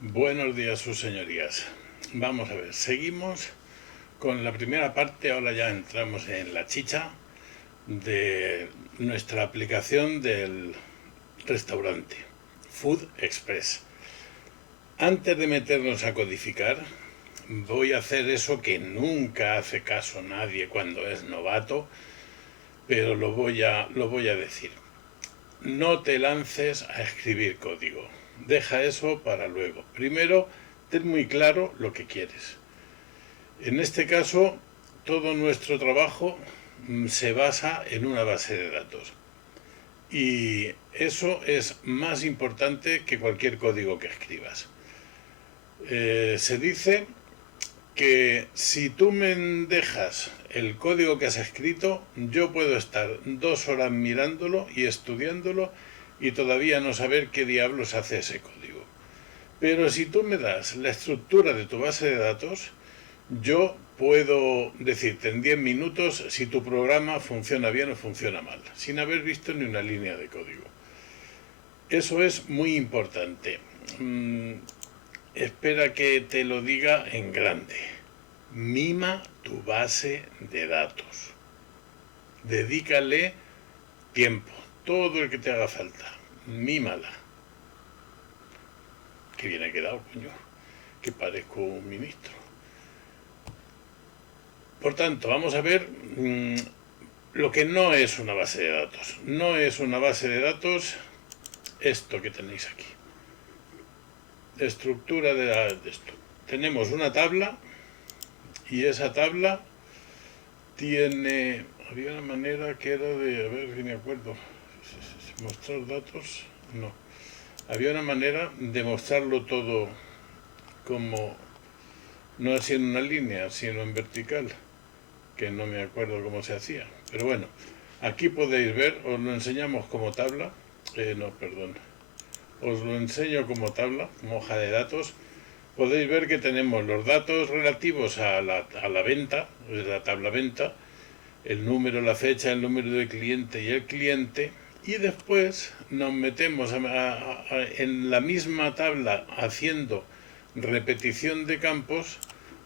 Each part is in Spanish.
Buenos días, sus señorías. Vamos a ver, seguimos con la primera parte. Ahora ya entramos en la chicha de nuestra aplicación del restaurante Food Express. Antes de meternos a codificar, voy a hacer eso que nunca hace caso nadie cuando es novato, pero lo voy a decir. No te lances a escribir código. Deja eso para luego. Primero, ten muy claro lo que quieres. En este caso, todo nuestro trabajo se basa en una base de datos. Y eso es más importante que cualquier código que escribas. Se dice que si tú me dejas el código que has escrito, yo puedo estar 2 horas mirándolo y estudiándolo y todavía no saber qué diablos hace ese código. Pero si tú me das la estructura de tu base de datos, yo puedo decirte en 10 minutos si tu programa funciona bien o funciona mal, sin haber visto ni una línea de código. Eso es muy importante. Espera que te lo diga en grande. Mima tu base de datos. Dedícale tiempo, todo el que te haga falta. Mímala. Que bien ha quedado, coño. Que parezco un ministro. Por tanto, vamos a ver lo que no es una base de datos. No es una base de datos esto que tenéis aquí. Estructura de esto. Tenemos una tabla y esa tabla tiene... Había una manera que era de... A ver si me acuerdo. Mostrar datos. No. Había una manera de mostrarlo todo como... No así en una línea, sino en vertical. Que no me acuerdo cómo se hacía. Pero bueno, aquí podéis ver, os lo enseñamos como tabla. Os lo enseño como tabla, como hoja de datos. Podéis ver que tenemos los datos relativos a la venta, la tabla venta, el número, la fecha, el número de cliente y el cliente, y después nos metemos en la misma tabla haciendo repetición de campos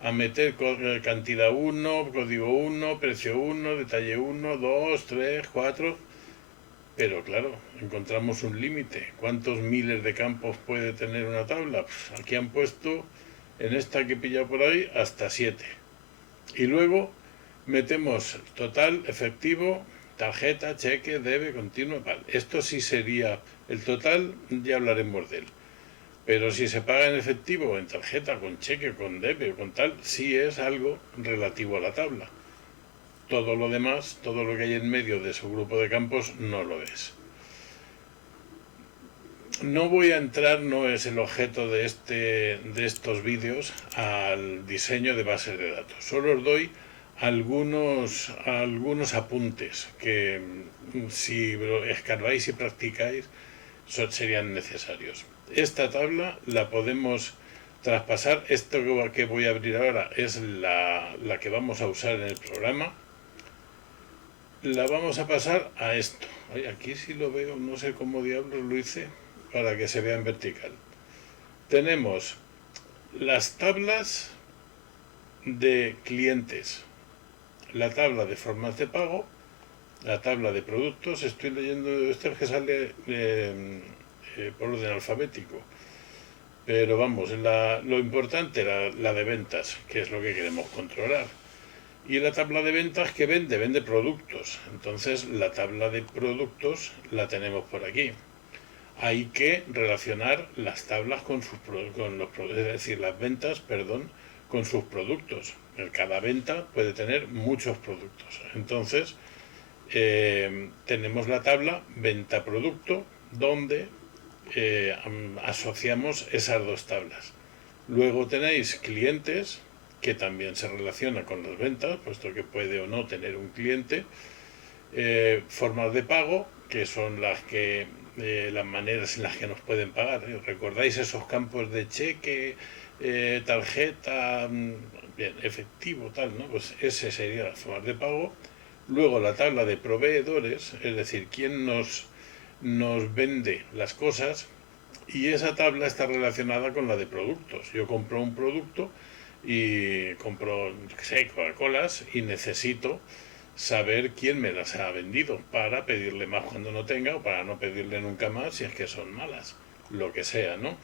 a meter cantidad 1, código 1, precio 1, detalle 1, 2, 3, 4... Pero claro, encontramos un límite. ¿Cuántos miles de campos puede tener una tabla? Pues aquí han puesto, en esta que he pillado por ahí, hasta 7. Y luego metemos total, efectivo, tarjeta, cheque, debe, continuo, vale. Esto sí sería el total, ya hablaremos de él. Pero si se paga en efectivo, en tarjeta, con cheque, con debe, con tal, sí es algo relativo a la tabla. Todo lo demás, todo lo que hay en medio de su grupo de campos, no lo es. No voy a entrar, no es el objeto de estos vídeos, al diseño de bases de datos. Solo os doy algunos apuntes que si escarbáis y practicáis serían necesarios. Esta tabla la podemos traspasar. Esto que voy a abrir ahora es la que vamos a usar en el programa. La vamos a pasar a esto. Ay, aquí sí lo veo, no sé cómo diablos lo hice para que se vea en vertical. Tenemos las tablas de clientes, la tabla de formas de pago, la tabla de productos. Estoy leyendo esto que sale por orden alfabético, pero vamos, lo importante, la de ventas, que es lo que queremos controlar. Y la tabla de ventas que vende productos. Entonces la tabla de productos la tenemos por aquí. Hay que relacionar las tablas con es decir, las ventas, con sus productos. Cada venta puede tener muchos productos. Entonces tenemos la tabla venta-producto donde asociamos esas dos tablas. Luego tenéis clientes, que también se relaciona con las ventas, puesto que puede o no tener un cliente. Formas de pago, que son las maneras en las que nos pueden pagar. ¿Recordáis esos campos de cheque, tarjeta, bien, efectivo, tal, ¿no? Pues ese sería las formas de pago. Luego la tabla de proveedores, es decir, quién nos vende las cosas. y esa tabla está relacionada con la de productos. Yo compro un producto y compro, qué sé, Coca-Colas y necesito saber quién me las ha vendido para pedirle más cuando no tenga o para no pedirle nunca más si es que son malas, lo que sea, ¿no?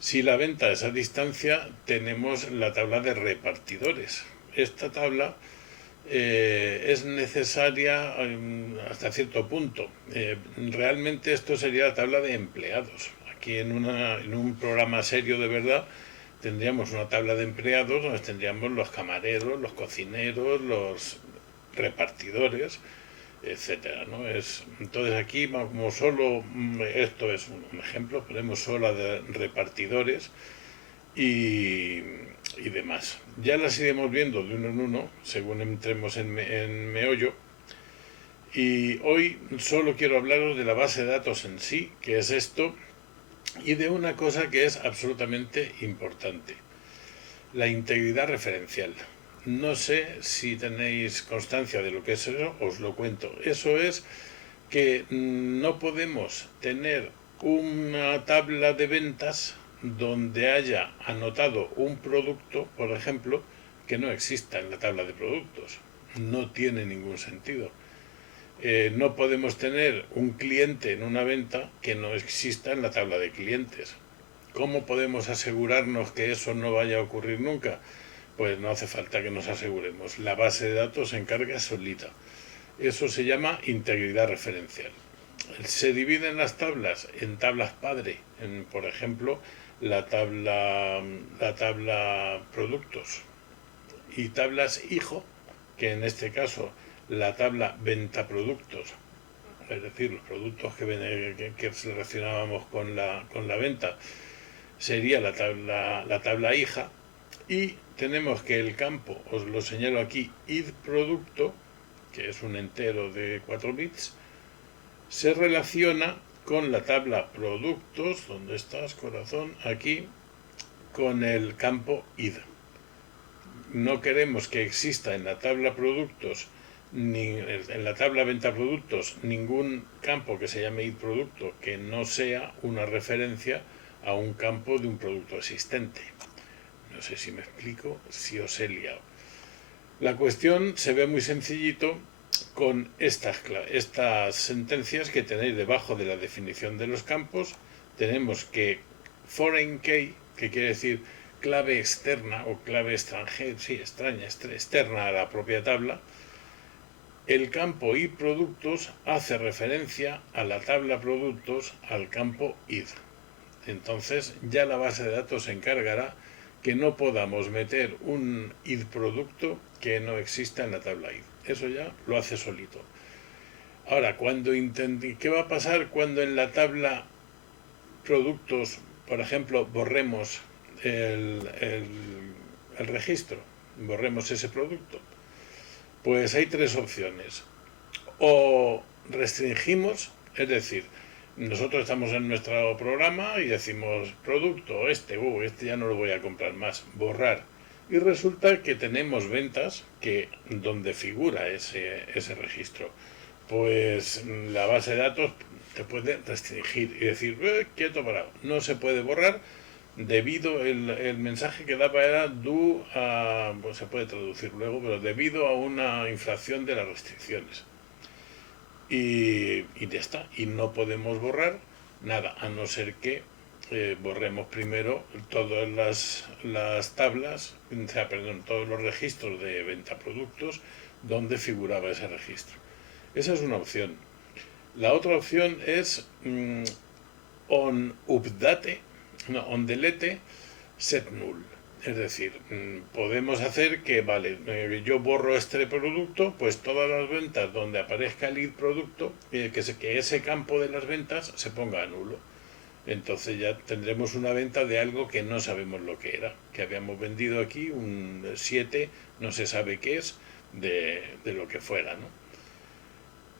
Si la venta es a distancia, tenemos la tabla de repartidores. Esta tabla es necesaria hasta cierto punto. Realmente esto sería la tabla de empleados. Aquí en un programa serio de verdad tendríamos una tabla de empleados donde tendríamos los camareros, los cocineros, los repartidores, etcétera, ¿no? Entonces aquí, como solo, esto es un ejemplo, ponemos solo de repartidores y, y demás. Ya las iremos viendo de uno en uno, según entremos en meollo. Y hoy solo quiero hablaros de la base de datos en sí, que es esto, y de una cosa que es absolutamente importante, la integridad referencial. No sé si tenéis constancia de lo que es eso, os lo cuento. Eso es que no podemos tener una tabla de ventas donde haya anotado un producto, por ejemplo, que no exista en la tabla de productos. No tiene ningún sentido. No podemos tener un cliente en una venta que no exista en la tabla de clientes. ¿Cómo podemos asegurarnos que eso no vaya a ocurrir nunca? Pues no hace falta que nos aseguremos. La base de datos se encarga solita. Eso se llama integridad referencial. Se dividen las tablas en tablas padre, por ejemplo, la tabla productos, y tablas hijo, que en este caso la tabla venta productos, es decir, los productos que relacionábamos con la venta, sería la tabla hija, y tenemos que el campo, os lo señalo aquí, id producto, que es un entero de 4 bits, se relaciona con la tabla productos, ¿dónde estás, corazón? Aquí, con el campo id. No queremos que exista en la tabla productos, ni en la tabla venta productos, ningún campo que se llame id producto que no sea una referencia a un campo de un producto existente. No sé si me explico, si os he liado. La cuestión se ve muy sencillito con estas sentencias que tenéis debajo de la definición de los campos. Tenemos que foreign key, que quiere decir clave externa o clave extranjera, sí, externa a la propia tabla. El campo id productos hace referencia a la tabla productos al campo id. Entonces ya la base de datos se encargará que no podamos meter un id producto que no exista en la tabla id. Eso ya lo hace solito. Ahora, ¿qué va a pasar cuando en la tabla productos, por ejemplo, borremos el registro? Borremos ese producto. Pues hay tres opciones. O restringimos, es decir, nosotros estamos en nuestro programa y decimos producto, este ya no lo voy a comprar más, borrar. Y resulta que tenemos ventas donde figura ese registro. Pues la base de datos te puede restringir y decir, quieto parado, no se puede borrar debido, el mensaje que daba era pues se puede traducir luego, pero debido a una infracción de las restricciones. Y ya está, y no podemos borrar nada, a no ser que borremos primero todas las tablas, o sea, perdón, todos los registros de venta productos donde figuraba ese registro. Esa es una opción. La otra opción es on delete set null. Es decir, podemos hacer que, vale, yo borro este producto, pues todas las ventas donde aparezca el id producto, que ese campo de las ventas se ponga a nulo. Entonces ya tendremos una venta de algo que no sabemos lo que era, que habíamos vendido aquí un 7, no se sabe qué es, de lo que fuera, ¿no?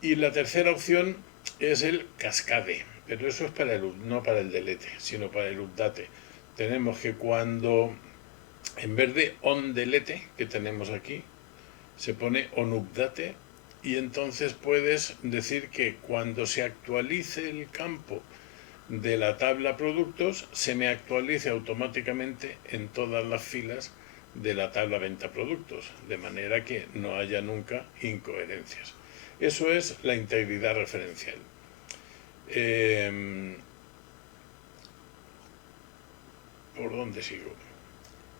Y la tercera opción es el cascade, pero eso es no para el delete, sino para el update. Tenemos que cuando, en vez de on delete, que tenemos aquí, se pone on update, y entonces puedes decir que cuando se actualice el campo de la tabla productos se me actualice automáticamente en todas las filas de la tabla venta productos, de manera que no haya nunca incoherencias. Eso es la integridad referencial. ¿Por dónde sigo?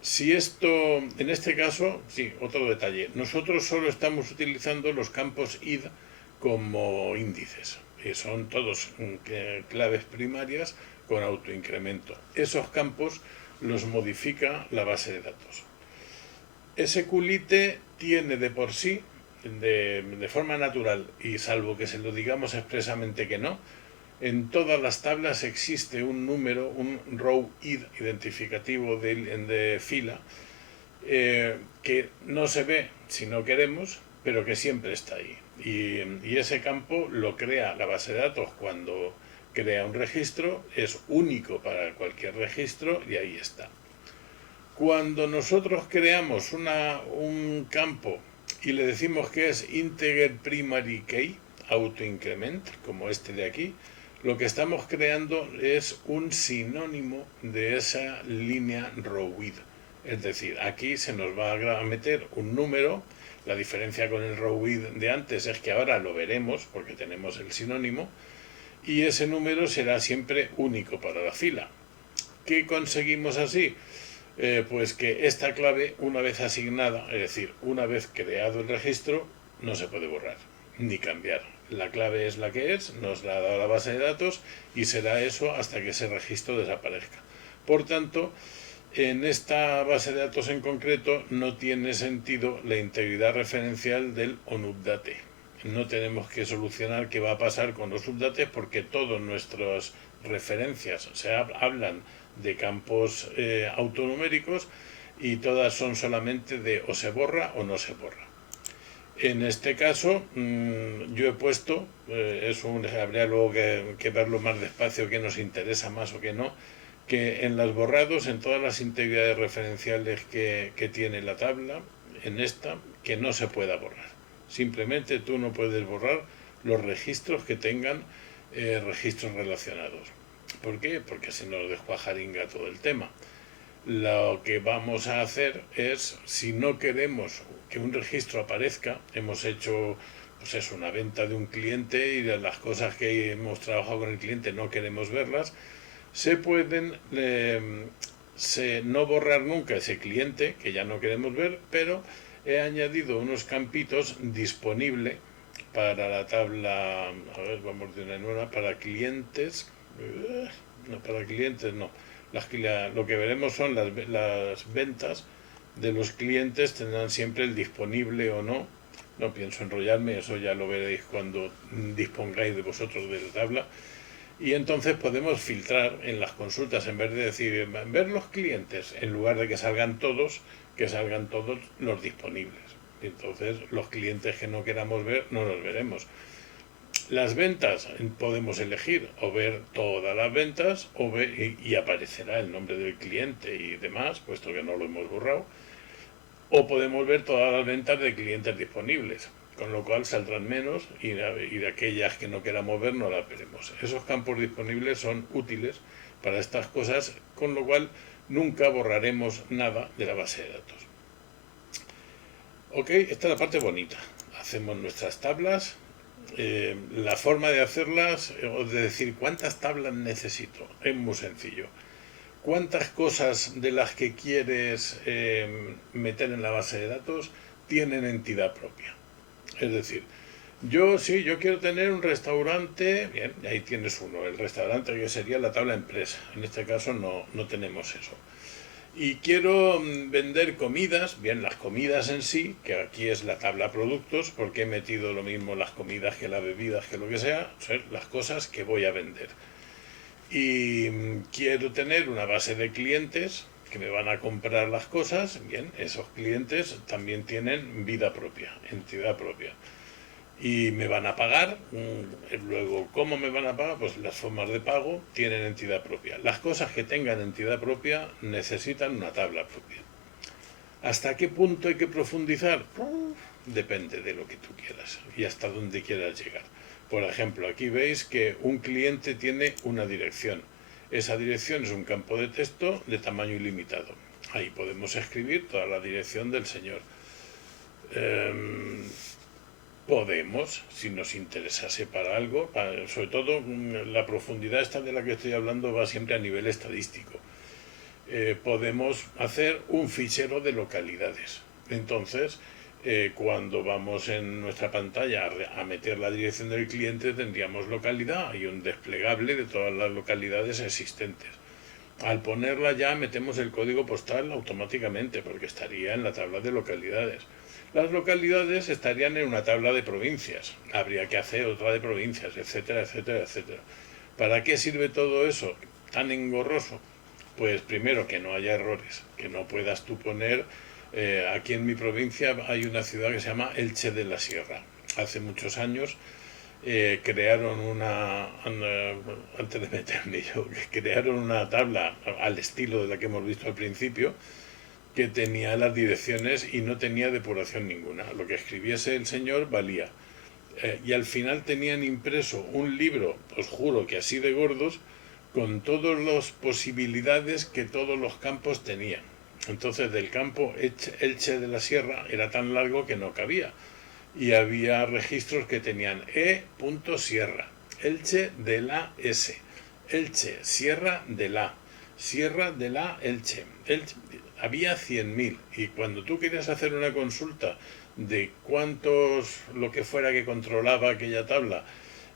Si esto, en este caso, sí, otro detalle. Nosotros solo estamos utilizando los campos id como índices. Son todos claves primarias con autoincremento. Esos campos los modifica la base de datos. SQLite tiene de por sí, de forma natural, y salvo que se lo digamos expresamente que no, en todas las tablas existe un número, un row id identificativo de fila, que no se ve si no queremos, pero que siempre está ahí. Y ese campo lo crea la base de datos cuando crea un registro, es único para cualquier registro y ahí está. Cuando nosotros creamos un campo y le decimos que es integer primary key, autoincrement, como este de aquí, lo que estamos creando es un sinónimo de esa línea rowid. Es decir, aquí se nos va a meter un número. La diferencia con el rowid de antes es que ahora lo veremos porque tenemos el sinónimo, y ese número será siempre único para la fila. ¿Qué conseguimos así? Pues que esta clave, una vez asignada, es decir, una vez creado el registro, no se puede borrar ni cambiar. La clave es la que es, nos la ha dado la base de datos y será eso hasta que ese registro desaparezca. Por tanto, en esta base de datos en concreto no tiene sentido la integridad referencial del onUpdate. No tenemos que solucionar qué va a pasar con los updates porque todas nuestras referencias hablan de campos autonuméricos y todas son solamente de o se borra o no se borra. En este caso, yo he puesto, habría luego que verlo más despacio, qué nos interesa más o qué no, que en los borrados, en todas las integridades referenciales que tiene la tabla, en esta, que no se pueda borrar. Simplemente tú no puedes borrar los registros que tengan registros relacionados. ¿Por qué? Porque se nos descuajaringa todo el tema. Lo que vamos a hacer es, si no queremos que un registro aparezca, hemos hecho pues es una venta de un cliente y de las cosas que hemos trabajado con el cliente no queremos verlas, se pueden no borrar nunca ese cliente que ya no queremos ver, pero he añadido unos campitos disponible para la tabla, a ver, vamos de una en una, para clientes, no, para clientes no, lo que veremos son las ventas de los clientes, tendrán siempre el disponible o no. No pienso enrollarme, eso ya lo veréis cuando dispongáis de vosotros de la tabla. Y entonces podemos filtrar en las consultas, en vez de decir ver los clientes, en lugar de que salgan todos los disponibles. Entonces los clientes que no queramos ver no los veremos. Las ventas podemos elegir o ver todas las ventas y aparecerá el nombre del cliente y demás, puesto que no lo hemos borrado, o podemos ver todas las ventas de clientes disponibles, con lo cual saldrán menos y de aquellas que no queramos ver no las veremos. Esos campos disponibles son útiles para estas cosas, con lo cual nunca borraremos nada de la base de datos. Ok, esta es la parte bonita. Hacemos nuestras tablas. La forma de hacerlas, o de decir cuántas tablas necesito, es muy sencillo. ¿Cuántas cosas de las que quieres meter en la base de datos tienen entidad propia? Es decir, yo quiero tener un restaurante, bien, ahí tienes uno, el restaurante que sería la tabla empresa, en este caso no tenemos eso. Y quiero vender comidas, bien, las comidas en sí, que aquí es la tabla productos, porque he metido lo mismo las comidas que las bebidas, que lo que sea, son las cosas que voy a vender. Y quiero tener una base de clientes que me van a comprar las cosas, bien, esos clientes también tienen vida propia, entidad propia. Y me van a pagar, luego, ¿cómo me van a pagar? Pues las formas de pago tienen entidad propia. Las cosas que tengan entidad propia necesitan una tabla propia. ¿Hasta qué punto hay que profundizar? Depende de lo que tú quieras y hasta dónde quieras llegar. Por ejemplo, aquí veis que un cliente tiene una dirección. Esa dirección es un campo de texto de tamaño ilimitado. Ahí podemos escribir toda la dirección del señor. Podemos, si nos interesase para algo, sobre todo la profundidad esta de la que estoy hablando va siempre a nivel estadístico. Podemos hacer un fichero de localidades. Entonces, cuando vamos en nuestra pantalla a meter la dirección del cliente, tendríamos localidad y un desplegable de todas las localidades existentes. Al ponerla ya metemos el código postal automáticamente porque estaría en la tabla de localidades. Las localidades estarían en una tabla de provincias. Habría que hacer otra de provincias, etcétera, etcétera, etcétera. ¿Para qué sirve todo eso tan engorroso? Pues primero que no haya errores, que no puedas tú poner... aquí en mi provincia hay una ciudad que se llama Elche de la Sierra. Hace muchos años crearon antes de meterme yo, crearon una tabla al estilo de la que hemos visto al principio, que tenía las direcciones y no tenía depuración ninguna. Lo que escribiese el señor valía. Y al final tenían impreso un libro, os juro que así de gordos, con todas las posibilidades que todos los campos tenían. Entonces del campo Elche de la Sierra era tan largo que no cabía. Y había registros que tenían E.Sierra, Elche de la S, Elche, Sierra de la Elche. Había 100.000 y cuando tú querías hacer una consulta de cuántos, lo que fuera que controlaba aquella tabla,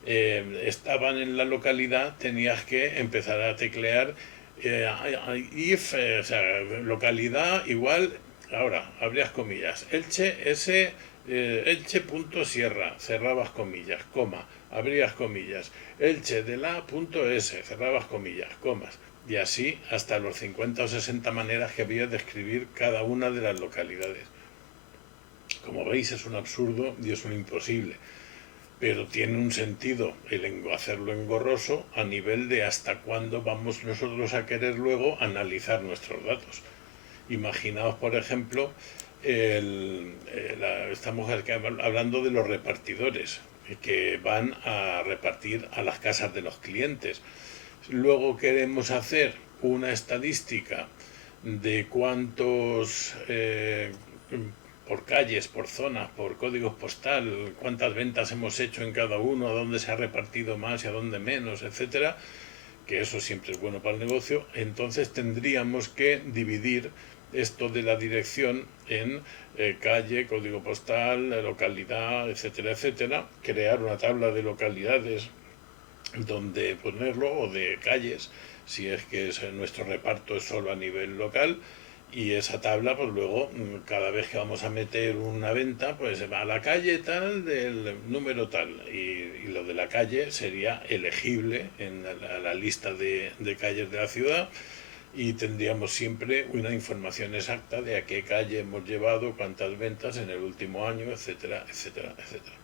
estaban en la localidad, tenías que empezar a teclear if, o sea, localidad igual, ahora, abrías comillas, Elche, S, Elche.sierra, cerrabas comillas, coma, abrías comillas, Elche de la.s, cerrabas comillas, comas, y así hasta los 50 o 60 maneras que había de escribir cada una de las localidades. Como veis, es un absurdo y es un imposible, pero tiene un sentido hacerlo engorroso a nivel de hasta cuándo vamos nosotros a querer luego analizar nuestros datos. Imaginaos, por ejemplo, estamos hablando de los repartidores que van a repartir a las casas de los clientes. Luego queremos hacer una estadística de cuántos por calles, por zonas, por códigos postal, cuántas ventas hemos hecho en cada uno, a dónde se ha repartido más y a dónde menos, etcétera, que eso siempre es bueno para el negocio. Entonces tendríamos que dividir esto de la dirección en calle, código postal, localidad, etcétera, etcétera, crear una tabla de localidades donde ponerlo, o de calles, si es que nuestro reparto es solo a nivel local, y esa tabla, pues luego, cada vez que vamos a meter una venta, pues va a la calle tal, del número tal, y lo de la calle sería elegible en la lista de calles de la ciudad, y tendríamos siempre una información exacta de a qué calle hemos llevado, cuántas ventas en el último año, etcétera, etcétera, etcétera.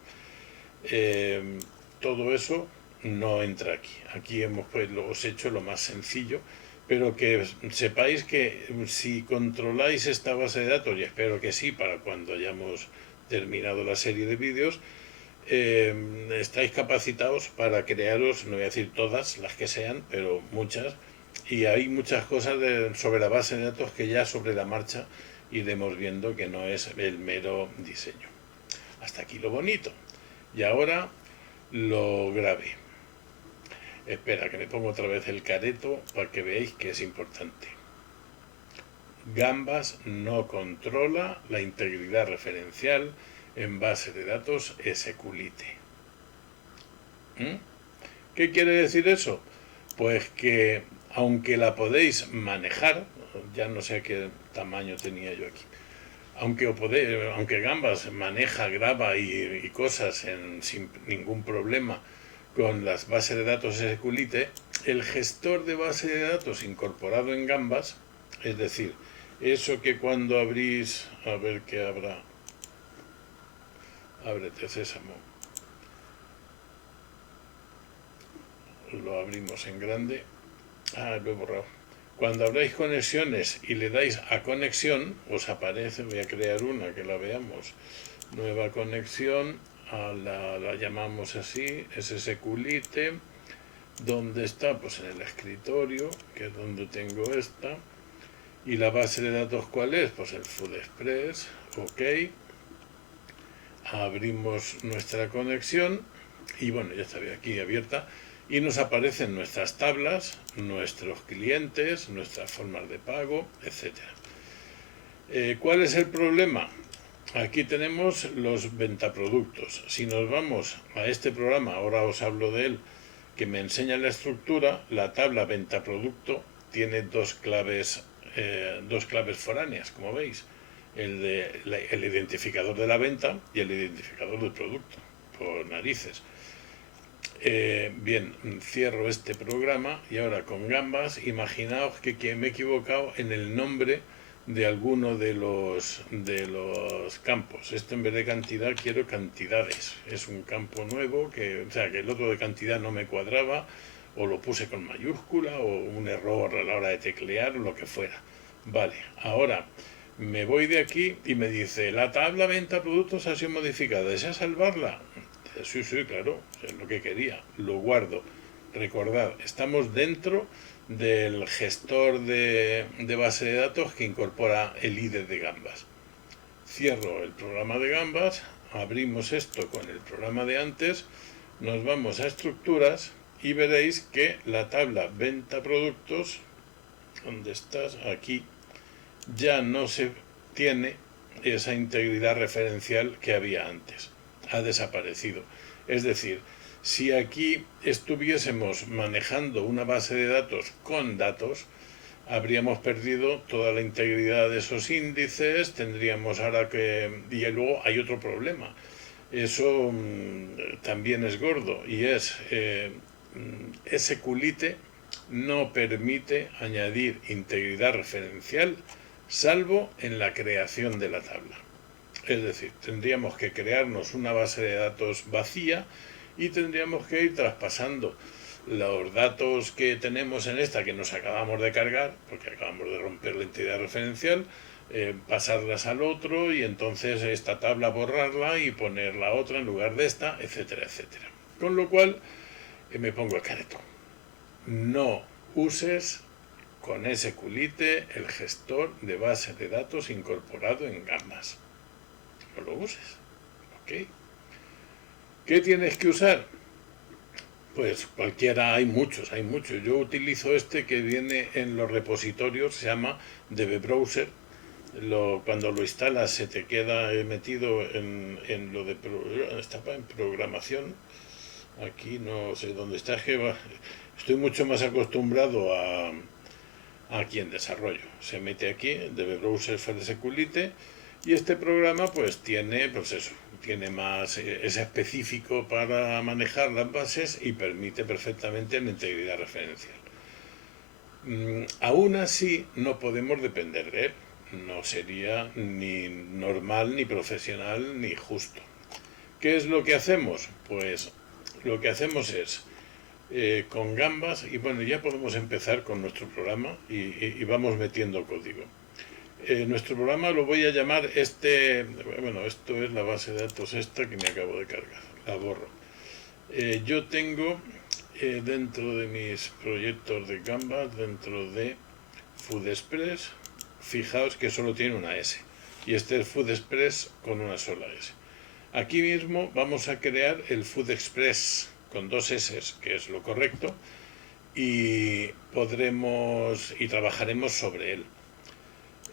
Todo eso no entra aquí. Aquí os he hecho lo más sencillo, pero que sepáis que si controláis esta base de datos, y espero que sí, para cuando hayamos terminado la serie de vídeos, estáis capacitados para crearos, no voy a decir todas las que sean, pero muchas, y hay muchas cosas sobre la base de datos que ya sobre la marcha iremos viendo que no es el mero diseño. Hasta aquí lo bonito. Y ahora lo grave. Espera, que me pongo otra vez el careto para que veáis que es importante. Gambas no controla la integridad referencial en base de datos SQLite. ¿Qué quiere decir eso? Pues que aunque la podéis manejar, ya no sé qué tamaño tenía yo aquí, aunque Gambas maneja, graba y cosas sin ningún problema con las bases de datos SQLite, el gestor de base de datos incorporado en Gambas, es decir, eso que cuando abrís, a ver qué habrá, ábrete Sésamo, lo abrimos en grande, lo he borrado. Cuando abráis conexiones y le dais a conexión, os aparece, voy a crear una que la veamos, nueva conexión, la llamamos así, SQLite. ¿Dónde está? Pues en el escritorio, que es donde tengo esta. ¿Y la base de datos cuál es? Pues el FoodExpress. Ok. Abrimos nuestra conexión y bueno, ya está aquí abierta y nos aparecen nuestras tablas, nuestros clientes, nuestras formas de pago, etcétera. ¿Cuál es el problema? Aquí tenemos los ventaproductos. Si nos vamos a este programa, ahora os hablo de él, que me enseña la estructura, la tabla ventaproducto tiene dos claves foráneas, como veis. El identificador de la venta y el identificador del producto, por narices. Bien, cierro este programa y ahora con Gambas, imaginaos que me he equivocado en el nombre de alguno de los campos. Esto en vez de cantidad quiero cantidades. Es un campo nuevo, o sea que el otro de cantidad no me cuadraba, o lo puse con mayúscula, o un error a la hora de teclear, o lo que fuera. Vale, ahora me voy de aquí y me dice, la tabla venta productos ha sido modificada. ¿Desea salvarla? Sí, claro, es lo que quería. Lo guardo. Recordad, estamos dentro del gestor de base de datos que incorpora el IDE de Gambas. Cierro el programa de Gambas, abrimos esto con el programa de antes, nos vamos a estructuras y veréis que la tabla venta productos, ¿dónde estás? Aquí, ya no se tiene esa integridad referencial que había antes. Ha desaparecido. Es decir, si aquí estuviésemos manejando una base de datos con datos, habríamos perdido toda la integridad de esos índices, tendríamos ahora que... Y luego hay otro problema. Eso también es gordo y es SQLite no permite añadir integridad referencial salvo en la creación de la tabla. Es decir, tendríamos que crearnos una base de datos vacía y tendríamos que ir traspasando los datos que tenemos en esta que nos acabamos de cargar, porque acabamos de romper la integridad referencial, pasarlas al otro y entonces esta tabla borrarla y poner la otra en lugar de esta, etcétera, etcétera. Con lo cual me pongo el careto. No uses con SQLite el gestor de base de datos incorporado en Gambas. No lo uses. ¿Ok? ¿Qué tienes que usar? Pues cualquiera, hay muchos. Yo utilizo este que viene en los repositorios, se llama DBbrowser. Cuando lo instalas se te queda metido en lo de estaba en programación. Aquí no sé dónde está. Estoy mucho más acostumbrado aquí en desarrollo. Se mete aquí, DBbrowser FSQLite, y este programa pues tiene más, es específico para manejar las bases y permite perfectamente la integridad referencial. Aún así no podemos depender de él, no sería ni normal, ni profesional, ni justo. ¿Qué es lo que hacemos? Pues lo que hacemos es con Gambas, y bueno, ya podemos empezar con nuestro programa y vamos metiendo código. Nuestro programa lo voy a llamar esto es la base de datos esta que me acabo de cargar, la borro. Yo tengo dentro de mis proyectos de Gambas, dentro de FoodExpress, fijaos que solo tiene una S, y este es FoodExpress con una sola S. Aquí mismo vamos a crear el FoodExpress con dos S, que es lo correcto, y trabajaremos sobre él.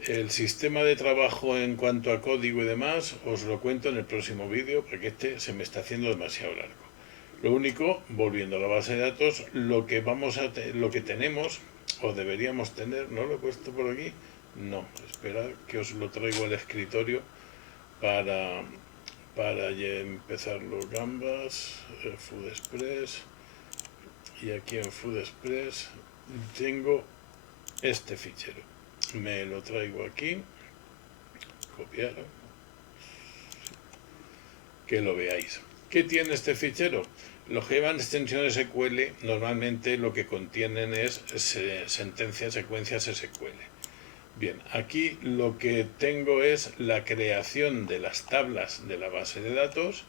El sistema de trabajo en cuanto a código y demás os lo cuento en el próximo vídeo, porque este se me está haciendo demasiado largo. Lo único, volviendo a la base de datos, lo que tenemos o deberíamos tener, ¿no lo he puesto por aquí? No, esperad que os lo traigo al escritorio para ya empezar los Gambas, FoodExpress, y aquí en FoodExpress tengo este fichero. Me lo traigo aquí, copiar, que lo veáis. ¿Qué tiene este fichero? Los que llevan extensiones SQL normalmente lo que contienen es secuencias SQL. Bien, aquí lo que tengo es la creación de las tablas de la base de datos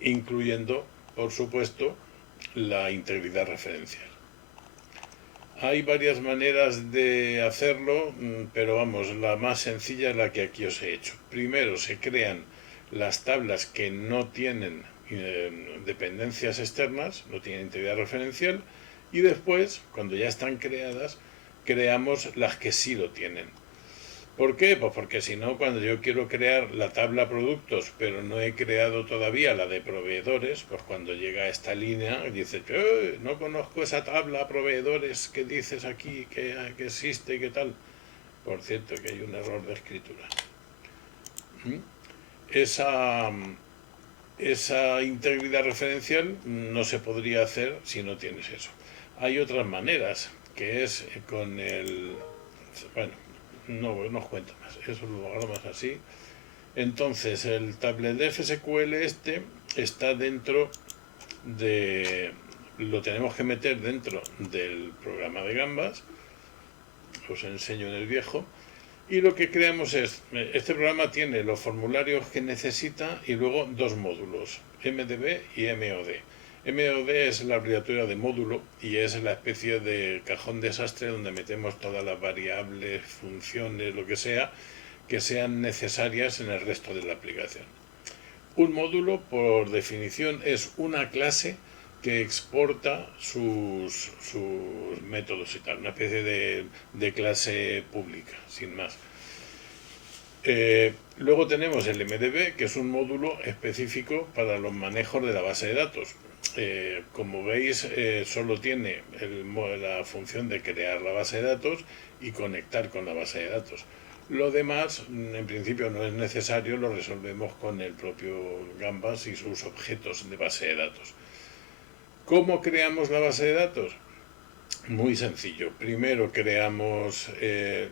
incluyendo, por supuesto, la integridad referencial. Hay varias maneras de hacerlo, pero vamos, la más sencilla es la que aquí os he hecho. Primero se crean las tablas que no tienen dependencias externas, no tienen integridad referencial, y después, cuando ya están creadas, creamos las que sí lo tienen. ¿Por qué? Pues porque si no, cuando yo quiero crear la tabla productos, pero no he creado todavía la de proveedores, pues cuando llega a esta línea, dice, no conozco esa tabla proveedores que dices aquí, que existe y qué tal. Por cierto, que hay un error de escritura. Esa integridad referencial no se podría hacer si no tienes eso. Hay otras maneras, que es con el... Bueno, no os cuento más, eso lo hagamos así. Entonces, el tablet SQL está dentro de... Lo tenemos que meter dentro del programa de Gambas. Os enseño en el viejo. Y lo que creamos es, este programa tiene los formularios que necesita y luego dos módulos, MDB y MOD. MOD es la abreviatura de módulo y es la especie de cajón desastre donde metemos todas las variables, funciones, lo que sea, que sean necesarias en el resto de la aplicación. Un módulo, por definición, es una clase que exporta sus métodos y tal, una especie de clase pública, sin más. Luego tenemos el MDB, que es un módulo específico para los manejos de la base de datos. Como veis, solo tiene la función de crear la base de datos y conectar con la base de datos. Lo demás, en principio, no es necesario, lo resolvemos con el propio Gambas y sus objetos de base de datos. ¿Cómo creamos la base de datos? Muy sencillo. Primero creamos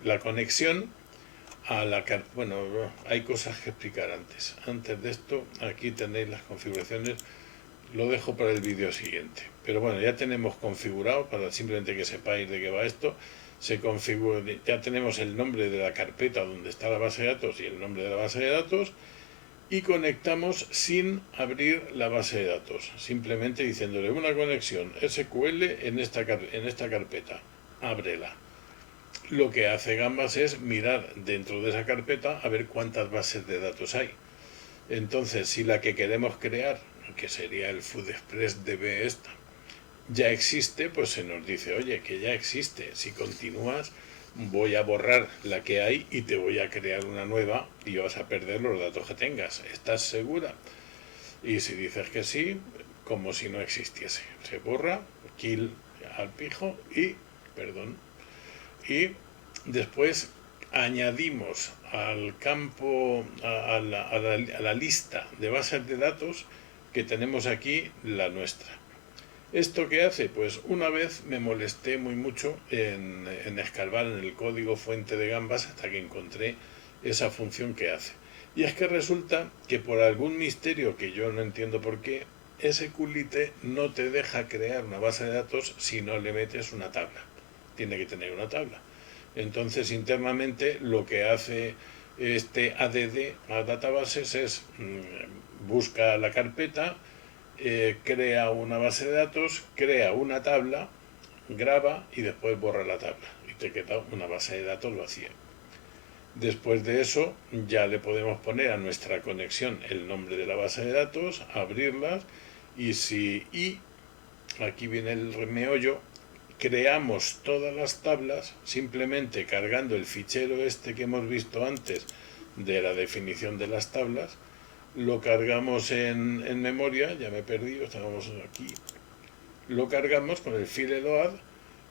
la conexión a la carpeta. Bueno, hay cosas que explicar antes. Antes de esto, aquí tenéis las configuraciones. Lo dejo para el vídeo siguiente. Pero bueno, ya tenemos configurado, para simplemente que sepáis de qué va esto. Se configura, ya tenemos el nombre de la carpeta donde está la base de datos y el nombre de la base de datos, y conectamos sin abrir la base de datos, simplemente diciéndole una conexión SQL en esta carpeta, ábrela. Lo que hace Gambas es mirar dentro de esa carpeta a ver cuántas bases de datos hay. Entonces, si la que queremos crear, que sería el FoodExpress-DB esta, ya existe, pues se nos dice, oye, que ya existe. Si continúas, voy a borrar la que hay y te voy a crear una nueva y vas a perder los datos que tengas. ¿Estás segura? Y si dices que sí, como si no existiese. Se borra, kill al pijo y después añadimos al campo, a la lista de bases de datos que tenemos aquí, la nuestra. ¿Esto qué hace? Pues una vez me molesté muy mucho en escarbar en el código fuente de Gambas hasta que encontré esa función que hace. Y es que resulta que por algún misterio que yo no entiendo por qué, SQLite no te deja crear una base de datos si no le metes una tabla. Tiene que tener una tabla. Entonces internamente lo que hace este ADD a databases es busca la carpeta, crea una base de datos, crea una tabla, graba y después borra la tabla y te queda una base de datos vacía. Después de eso ya le podemos poner a nuestra conexión el nombre de la base de datos, abrirlas y aquí viene el meollo, creamos todas las tablas simplemente cargando el fichero este que hemos visto antes de la definición de las tablas. Lo cargamos en memoria, ya me he perdido, estábamos aquí. Lo cargamos con el fileload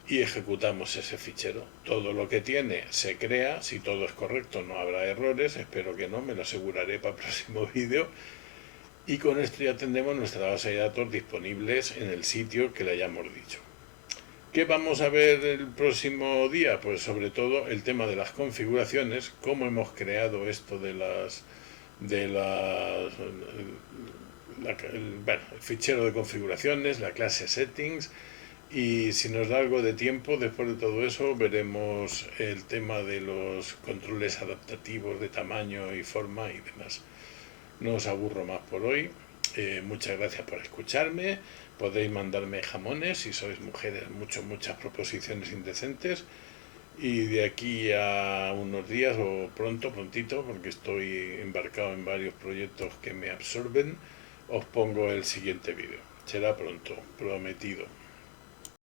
y ejecutamos ese fichero. Todo lo que tiene se crea, si todo es correcto no habrá errores, espero que no, me lo aseguraré para el próximo vídeo. Y con esto ya tendremos nuestra base de datos disponibles en el sitio que le hayamos dicho. ¿Qué vamos a ver el próximo día? Pues sobre todo el tema de las configuraciones, cómo hemos creado esto el fichero de configuraciones, la clase settings, y si nos da algo de tiempo después de todo eso veremos el tema de los controles adaptativos de tamaño y forma y demás. No os aburro más por hoy. Muchas gracias por escucharme. Podéis mandarme jamones si sois mujeres, muchas proposiciones indecentes. Y de aquí a unos días o prontito, porque estoy embarcado en varios proyectos que me absorben, os pongo el siguiente vídeo. Será pronto, prometido.